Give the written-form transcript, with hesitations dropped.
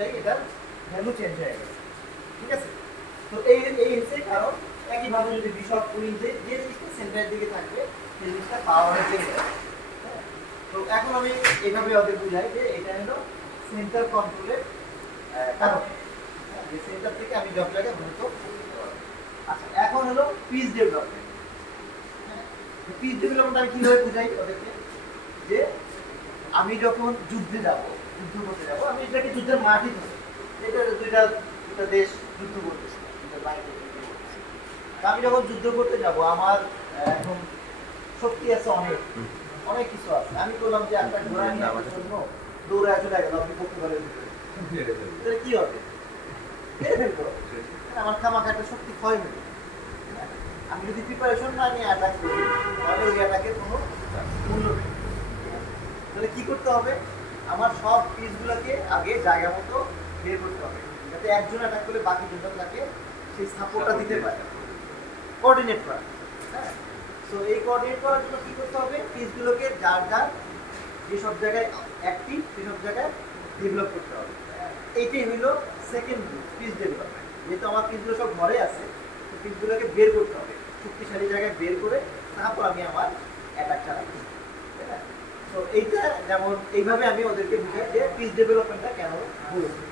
অনুযায়ী এটার value change হয়ে গেছে। ঠিক আছে? তো এই হচ্ছে কারণ। একইভাবে যদি বিশদ উইন যে জিনিসটা সেন্টারের দিকে থাকবে সেই জিনিসটা পাওয়ারে চেঞ্জ হবে। হ্যাঁ? তো এখন আমি এইভাবে ওদের বুঝাই যে এটা হলো সেন্টার কন্ট্রোলের কারণ। যে সেন্টার থেকে আমি সব জায়গায় দ্রুত। আচ্ছা, এখন হলো পিস ডেভেলপমেন্ট। পিস ডেভেলপমেন্ট আমি কিভাবে বুঝাই ওদেরকে, যে আমি যখন যুদ্ধ করতে যাব, আমি এটাকে যুদ্ধের মাঠই ধরি। এটা দুইটা দেশ যুদ্ধ করতেছে, আমি যখন যুদ্ধ করতে যাব, আমার এখন শক্তি আছে অনেক কিছু আছে। আমি বললাম যে একটা ঘোড়া নিয়ে আমার জন্য দৌড়ায় চলে গেল, আপনি করতে পারেন, কি হবে? আমার খামাখা একটা শক্তি ক্ষয় হয়ে যাবে। আমি যদি প্রিপারেশন না নিয়ে অ্যাটাক করি, তাহলে ওই অ্যাটাকের কোনো মূল্য নেই। তাহলে কি করতে হবে? আমার সব পিসগুলোকে আগে জায়গা মতো বের করতে হবে, যাতে একজন অ্যাটাক করলে বাকি দুজন তাকে সেই সাপোর্টটা দিতে পারে, কোঅর্ডিনেট করা। হ্যাঁ, তো এই কোঅর্ডিনেট করার জন্য কি করতে হবে? পিসগুলোকে যার যেসব জায়গায় অ্যাক্টিভ সেসব জায়গায় ডেভেলপ করতে হবে। এইটাই হইলো সেকেন্ড পিস ডেভেলপমেন্ট। যেহেতু আমার পিসগুলো সব ঘরে আছে, তো পিসগুলোকে বের করতে হবে, শক্তিশালী জায়গায় বের করে তারপর আমি আমার অ্যাটাক চালাবো। তো এইটা যেমন এইভাবে আমি ওদেরকে বুঝাই যে পিস ডেভেলপমেন্টটা কেন বলছি।